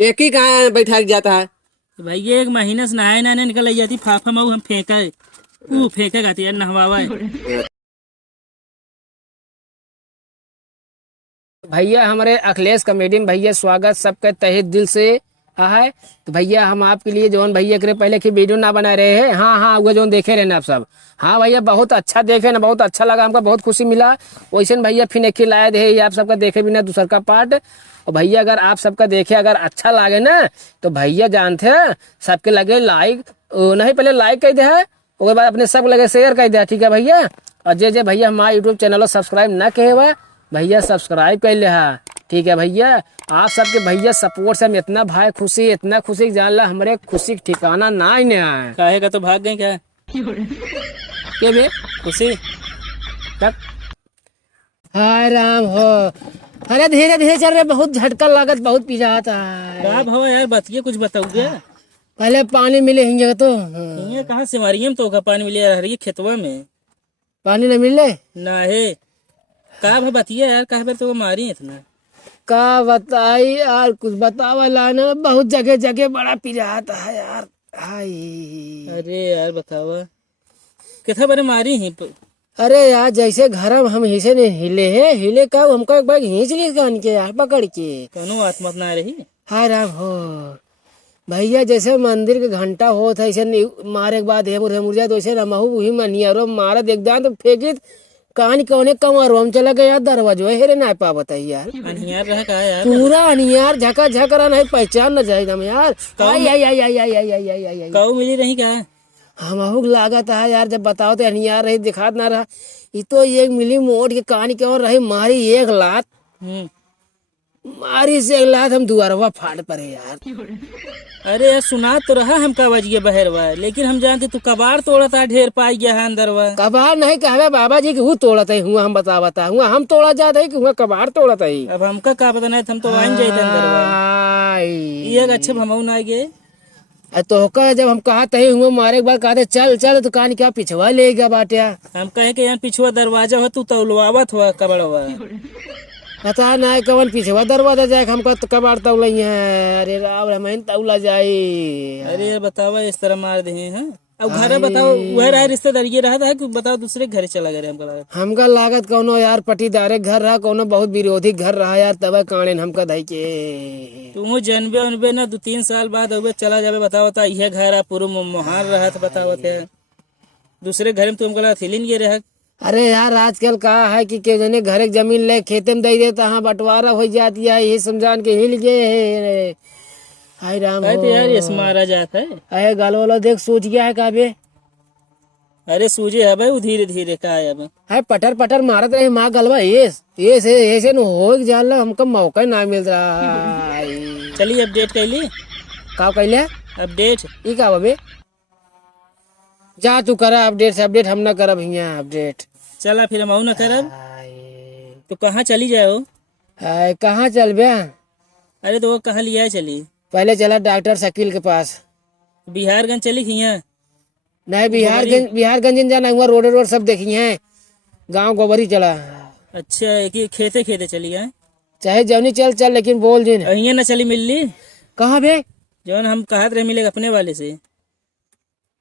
एक ही कहाँ बैठा जाता है। तो भाई ये 1 महीने से नहाए नहाने निकल आई जाती फाफा मऊ हम फेंका वो फेंके गाती यार नहवावा है। भैया हमारे अखिलेश कॉमेडी में भैया स्वागत सबका तहे दिल से है। तो भैया हम आपके लिए जोन भैया के पहले की वीडियो ना बना रहे हैं। हाँ हाँ वो जोन देखे रहे ना आप सब। हाँ भैया बहुत अच्छा देखे ना, बहुत अच्छा लगा, हमको बहुत खुशी मिला। वैसे भैया फिर एक लाए थे आप सबका देखे बिना दूसर का पार्ट। और भैया अगर आप सबका देखे अगर अच्छा लगे ना तो भैया जानते हैं सबके लगे लाइक नहीं, पहले लाइक कर दे है उसके बाद अपने सब लगे शेयर कर दे, ठीक है भैया। और जे भैया हमारे यूट्यूब चैनल सब्सक्राइब ना कहे हुआ भैया सब्सक्राइब कर ले है, ठीक है भैया। आप सबके भैया सपोर्ट से हम इतना भाई खुशी इतना खुशी जान ला हमारे खुशी का ठिकाना ना ही नहीं है। काहे का तो भाग गए क्या क्या बे खुशी तक हाय राम हो। अरे धीरे धीरे चल रहे, बहुत झटका लागत, बहुत पिजा आता है। का भाव यार बतिए कुछ बताओगे। पहले पानी मिले हिंगे तो ये कहाँ से मारिए हम तो का पानी मिले हरी खेतवा में पानी न मिले ना है। का भाव बतिए यार कहे पर तो मारी इतना का बताई यार, कुछ बतावा लाना, बहुत जगह जगह बड़ा पिजा आता है यार। हाय अरे यार बतावा कितना बारे मारी ही अरे यार जैसे घर हम हिसे ने हिले है, हिले का हमको एक बार खींच ली कान के यार पकड़ के। कौनो आत्मा ना रही। हाय राम हो भैया, जैसे मंदिर के घंटा हो था ऐसे मारे के बाद मुर्जा तो ऐसे रमहू वही मनियारो मारा देखदान तो फेंकी कान कौने कमर हम चला गया दरवाजो हेरे ना पा बताइए यार। अनियार रहा का यार पूरा अनियार झका झकरा नहीं पहचान न जाए हम यार। आई आई आई आई आई आई आई आई आई आई काऊ मिली रही क्या हम लागत है यार, जब बताओ तो अनियार रही दिखात ना रहा। ये तो एक मिली मोट के कान के और रही मारी एक लात, मारी से एक लात हम दुआरवा फाड़ पड़े यार। अरे यार सुना तो रहा हम का बज गया बहरवा, लेकिन हम जानते तू कबाड़ तोड़ा था ढेर पाई गया है अंदरवा। कबाड़ नहीं कहवे बाबा जी की हूँ तोड़त है हुआ, हम बतावता हुआ हम तोड़ा जाते कि हुआ कबाड़ तोड़त है। अब हमका का पता नहीं, हम तो आइन जाते अंदरवा। ये अच्छे भमऊ ना गए तो होकर जब हम कहा तही हुआ मारे के बाद कहते चल चल तो कान क्या पिछवा ले गया बाटिया। हम कहे कि यहाँ पिछुआ दरवाजा हो तू तौलवावत हुआ कबड़वा। पता नहीं कवन पिछवा दरवाजा जाए हमको तो कबाड़ तौल है। अरे राम रमन तौला जाए। अरे बतावा इस तरह मार दे हैं। अब घर बताओ वह रहा रिश्तेदार ये रहा था कि बताओ दूसरे घर चला गया हमका लागत कौनो यार पटीदारे घर रहा, कोनो बहुत विरोधी घर रहा यार, तब काने हमका धई के। तुम जनबे उनबे ना 2-3 साल बाद अब चला जाबे बताओ बता यह घर पूरा मोहार रहा था बताओ दूसरे घर में तुमको फीलिंग ये रहा। अरे यार आजकल कहा है कि जने घर एक जमीन ले खेते में दे देता हाँ बंटवारा हो जाती है, ये समझान के हिल गए। हाय राम हो। यार ये मारा जाता है। अरे गाल वाला देख सूझ गया है काबे। अरे सूझे है भाई धीरे धीरे का है हाय पटर पटर मारत रहे माँ गलवा ऐसे न हो जान हमको मौका ना मिल रहा। चलिए अपडेट कर ली का कैले अपडेट ई का बे जा तू करा अपडेट से अपडेट हम ना करब हियां अपडेट। चला फिर हम न करब तो कहाँ चली जाओ। कहाँ चल बे। अरे तो वो कहाँ लिया चली पहले चला डॉक्टर शकील के पास। बिहारगंज चली हिया नहीं बिहारगंज जाना हुआ, रोड सब देखी है, गांव गोबरी चला। अच्छा एक खेते खेते चली है चाहे जवनी चल चल लेकिन बोल जी हिया न चली मिलली कहाँ बे जौन हम कहत रहे मिलेगा अपने वाले से।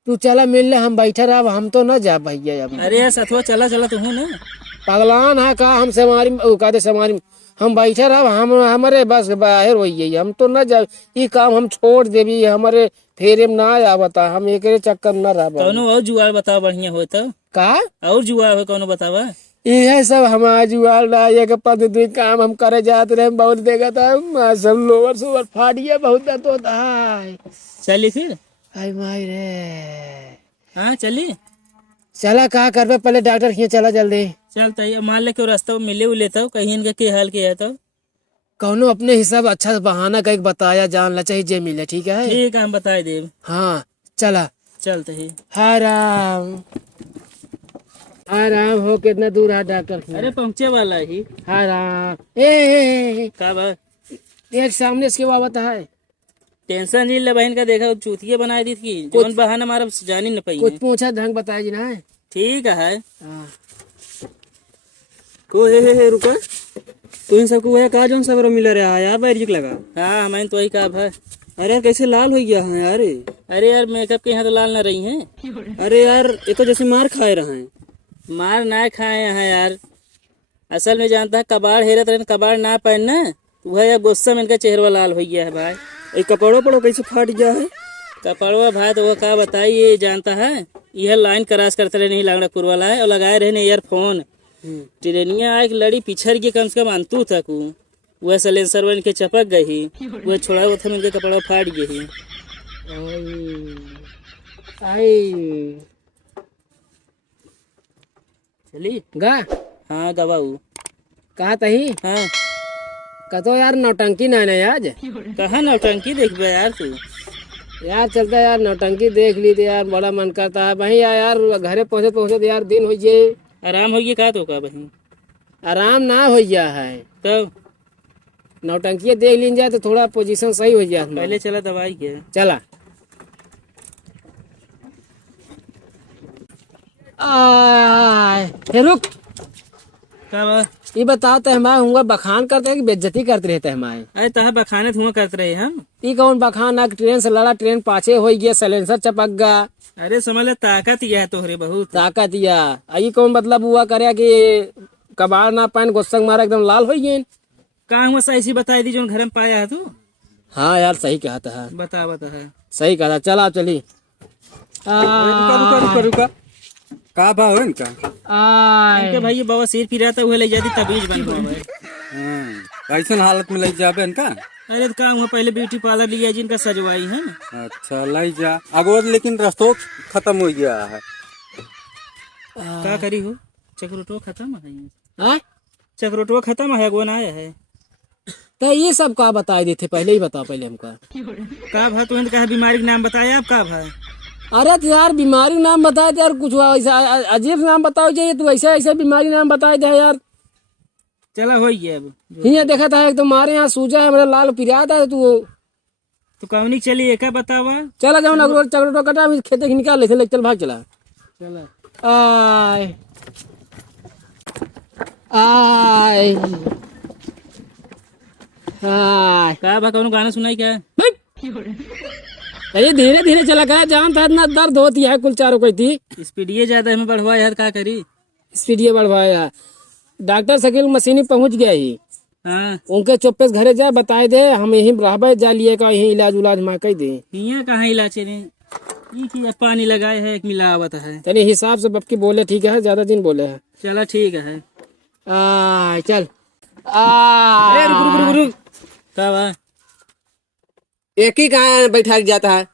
तू चला मिल ले हम बैठे रहा, हम तो न जा भैया। अरे यार सथवा चला चला तू ना पगलान है का हम समारी कहते समारी हम बैठे रहा, हम हमारे बस बाहर होइए हम तो न जा, ये काम हम छोड़ देवी हमारे फेरे में ना आवता, हम एक चक्कर न रहा। कौनो और जुआर बताओ बढ़िया हो तो का और जुआर हो कौनो बतावा। ये सब हमारा जुआर ना एक पद दुई काम हम करे जाते रहे, बहुत देखा था सब लोअर सोवर फाड़िया बहुत दर्द होता है। चली फिर हाय माई रे। हाँ चली चला कहा करबे पहले डॉक्टर खिया चला जल्दी चलता है मान ले रास्ता मिले उ लेता हूँ कहीं इनका के हाल के है तो कौनो अपने हिसाब अच्छा बहाना कहीं बताया जान ला चाहिए जे मिले, ठीक है। ठीक है हम बताए देव। हाँ चला चलते ही हाय राम हो। कितना दूर है डॉक्टर खिया। अरे पहुँचे वाला ही हाय राम ए का बा एक सामने इसके बाबत है टेंशन नहीं ले बहन का देखा चूतिया बनाई दी थी जोन बहाना हमारा जानी न पाई कुछ पूछा ढंग बताया जी ना। ठीक है हाँ को हे रुका तो इन सबको वह कहा जो सब मिल रहा है यार बैरिक लगा। हाँ हमें तो वही कहा है। अरे यार कैसे लाल हो गया है यार। अरे यार मेकअप के यहाँ तो लाल ना रही हैं। अरे यार ये तो जैसे मार खाए रहे हैं। मार ना खाए यहाँ यार, असल में जानता है कबाड़ हेरत रहे, कबाड़ ना पहनना तो वह यार गुस्सा में इनका चेहरा लाल हो गया है भाई। ये कपड़ों पड़ो कैसे फाट गया है। कपड़वा भाई तो वो का बताइए, जानता है यह लाइन क्रॉस करते रहे नहीं लागड़पुर वाला है और लगाए रहे ने ईयरफोन। ट्रेनिया आए लड़ी पिछड़ के कम से कम अंतु तक वह सलेंसर वन के चपक गई, वह छोड़ा वो था इनके कपड़ा फाट गई। चली गा हाँ गवाऊ कहा तही हाँ कतो यार नौटंकी ना ना आज कहा नौटंकी देखबे यार तू। यार चलता यार नौटंकी देख ली थी यार, बड़ा मन करता है भाई यार घरे पहुँचे पहुँचे यार दिन हो गए। आराम हो गया का तो का बहन। आराम ना हो गया है तब नौटंकी देख लीन जाए तो थोड़ा पोजीशन सही हो गया। पहले चला दवाई के चला आय रुक का बा? ये बताओ तो हमारे हुआ बखान करते हैं कि बेइज्जती करते रहते हमारे। अरे तहा बखाने धुआं करते रहे हम। ये कौन बखान आ ट्रेन से लड़ा, ट्रेन पाछे हो गया, सलेंसर चपक गया। अरे समझ ले ताकत यह है तोहरे बहुत। ताकत या आई कौन मतलब हुआ करे कि कबाड़ ना पान गुस्सा मारा एकदम लाल हो गए। का हुआ सही बताई दी जो घर में पाया है तू। हाँ यार सही कहा था, बता बता है सही कहा था। चला चली रुका रुका रुका रुका का भाव है इनका। इनके भाई बाबा सिर पिरा था, ले जाती तबीज बन गया। कैसे हालत में ले जाबे इनका। अरे तो का हुआ पहले ब्यूटी पार्लर लिया जिनका सजवाई है। अच्छा ले जा अगोर, लेकिन रस्तों खत्म हो गया है। का करी हो चक्रोटो खत्म है। हाँ? चक्रोटो खत्म है अगवा आया है। तो ये सब का बताए देते पहले ही बताओ पहले हमका। का भा तुमने कहा बीमारी का नाम बताया आप का भा। अरे तो यार बीमारी नाम बताए थे यार, कुछ ऐसा अजीब नाम बताओ चाहिए तू ऐसा ऐसा बीमारी नाम बताए थे यार। चला हो गया अब ये देखा था एक तुम्हारे यहाँ सूजा है, मेरा लाल पिरा था तू। तो कौनी चली एक बतावा। चला जाओ ना चक्रोटो कटा खेते की निकाल ले चल भाग चला। चला आय आय आय का भा कौन गाना सुनाई क्या। अरे धीरे धीरे चला गया, जान था इतना दर्द होती है कुल चारों कोई थी। स्पीडिये ज्यादा हमें बढ़वाया है का करी। स्पीड ये बढ़वाया डॉक्टर शकील मशीनी पहुंच गया ही। हाँ उनके चुप्पे से घरे जाए बताए दे हम यही रहबे जा लिए का यही इलाज उलाज मैं कह दे। यहाँ कहाँ इलाचे ने ये पानी लगाए है एक मिलावत है। तनी हिसाब से बबकी बोले ठीक है, ज्यादा दिन बोले है। चला ठीक है। आ चल ए, रुक रुक रुक रुक का बा? एक ही कहाँ बैठा जाता है।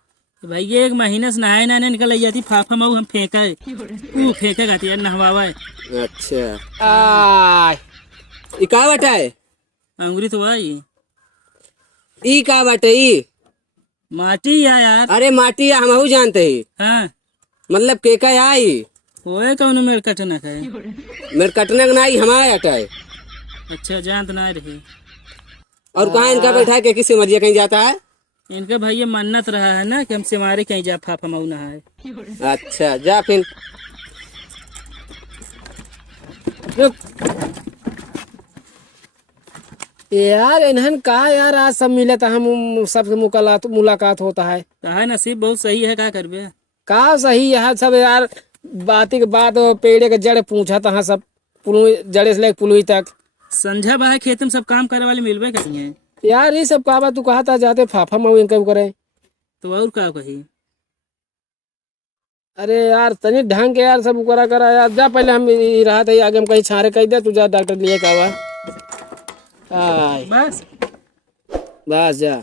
भाई ये एक महीने से नहाए नहाने निकल जाती फाफा मऊ हम फेंका वो फेंका गाती यार नहवावा है। अच्छा आय ई का बाटा है। अंगुरी तो आई ई का बाटे ई माटी या यार। अरे माटी हम जानते ही, हाँ मतलब के का आई होए कौन मेरे कटना है। मेरे कटने का नहीं हमारा आटा है। अच्छा जानत ना रही। और कहाँ इनका बैठा के किसी मर्जी कहीं जाता है। इनके भाई ये मन्नत रहा है ना कि हमसे मारे कहीं जा फाफा मऊ ना है। अच्छा जा फिर रुक यार इन्हन का यार आज सब मिले था, हम सबसे मुलाकात होता है। कहा नसीब बहुत सही है का करबे। का सही है सब यार, बाती के बाद पेड़े के जड़ पूछा था सब जड़े से लेकर पुलुई तक। संझा बाहर खेत में सब काम करे वाले मिलबे कहीं है यार ये सब का तू कहा था जाते फाफा मऊ इनका करे तो और का कही। अरे यार तनी ढंग के यार सब करा यार। जा पहले हम रहा था आगे हम कहीं छारे कह दे, तू जा डॉक्टर लिए का बस बस जा।